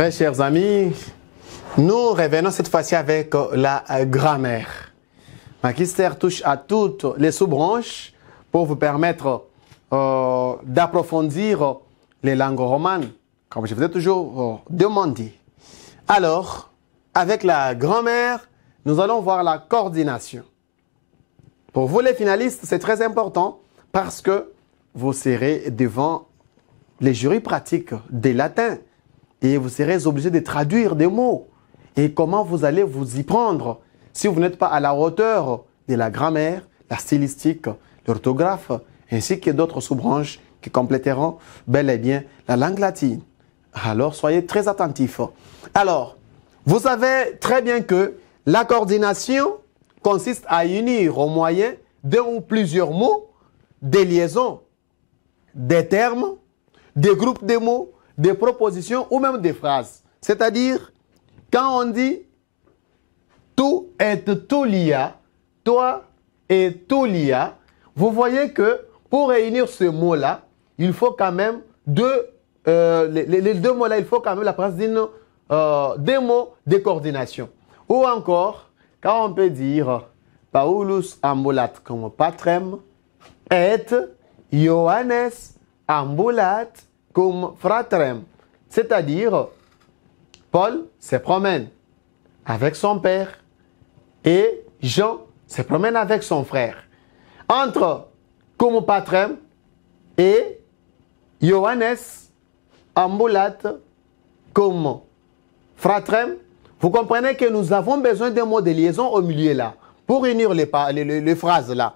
Très chers amis, nous revenons cette fois-ci avec la grammaire. Magister touche à toutes les sous-branches pour vous permettre d'approfondir les langues romanes, comme je vous ai toujours demandé. Alors, avec la grammaire, nous allons voir la coordination. Pour vous les finalistes, c'est très important parce que vous serez devant les jurys pratiques des latins et vous serez obligé de traduire des mots. Et comment vous allez vous y prendre si vous n'êtes pas à la hauteur de la grammaire, la stylistique, l'orthographe, ainsi que d'autres sous-branches qui compléteront bel et bien la langue latine. Alors, soyez très attentifs. Alors, vous savez très bien que la coordination consiste à unir au moyen d'un ou plusieurs mots des liaisons, des termes, des groupes de mots, des propositions ou même des phrases. C'est-à-dire, quand on dit « tout est tout lia »,« toi et tout lia », vous voyez que pour réunir ce mot-là, il faut quand même les deux mots-là, il faut quand même la présence des mots de coordination. Ou encore, quand on peut dire « Paulus ambulat cum patrem et Johannes ambulat cum fratrem », c'est-à-dire Paul se promène avec son père et Jean se promène avec son frère. Entre cum patrem et Johannes ambulat cum fratrem, vous comprenez que nous avons besoin d'un mot de liaison au milieu là, pour unir les phrases là.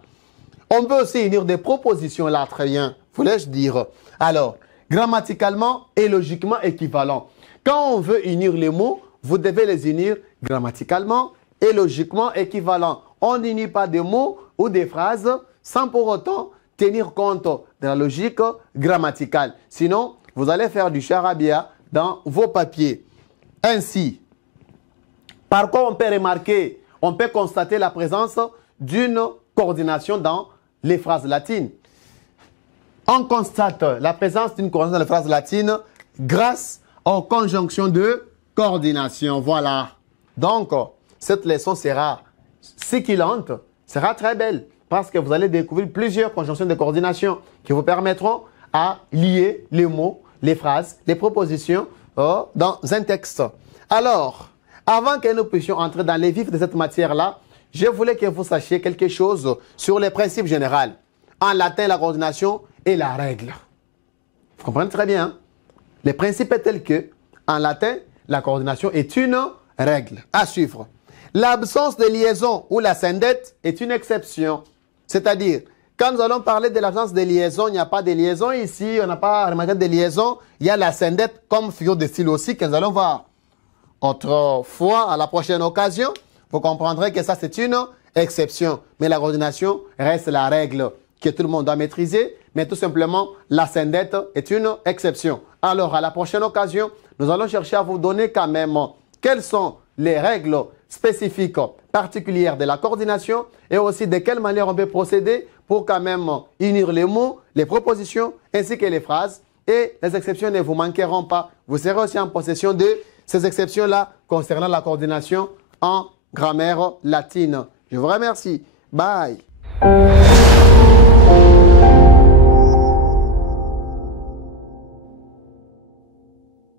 On peut aussi unir des propositions là, très bien, voulais-je dire. Alors, grammaticalement et logiquement équivalent. Quand on veut unir les mots, vous devez les unir grammaticalement et logiquement équivalent. On n'unit pas des mots ou des phrases sans pour autant tenir compte de la logique grammaticale. Sinon, vous allez faire du charabia dans vos papiers. Ainsi, par quoi on peut remarquer, on peut constater la présence d'une coordination dans les phrases latines. On constate la présence d'une coordination dans les phrases latines grâce aux conjonctions de coordination. Voilà. Donc, cette leçon sera succulente, sera très belle parce que vous allez découvrir plusieurs conjonctions de coordination qui vous permettront à lier les mots, les phrases, les propositions dans un texte. Alors, avant que nous puissions entrer dans les vifs de cette matière-là, je voulais que vous sachiez quelque chose sur les principes généraux. En latin, la coordination est la règle. Vous comprenez très bien, hein? Les principes est tel que, en latin, la coordination est une règle à suivre. L'absence de liaison ou la syndète est une exception. C'est-à-dire, quand nous allons parler de l'absence de liaison, il n'y a pas de liaison ici, on n'a pas remarqué de liaison, il y a la syndète comme figure de style aussi que nous allons voir. Autrefois, à la prochaine occasion, vous comprendrez que ça c'est une exception. Mais la coordination reste la règle que tout le monde doit maîtriser, mais tout simplement, la syndète est une exception. Alors, à la prochaine occasion, nous allons chercher à vous donner quand même quelles sont les règles spécifiques, particulières de la coordination et aussi de quelle manière on peut procéder pour quand même unir les mots, les propositions ainsi que les phrases. Et les exceptions ne vous manqueront pas. Vous serez aussi en possession de ces exceptions-là concernant la coordination en grammaire latine. Je vous remercie. Bye.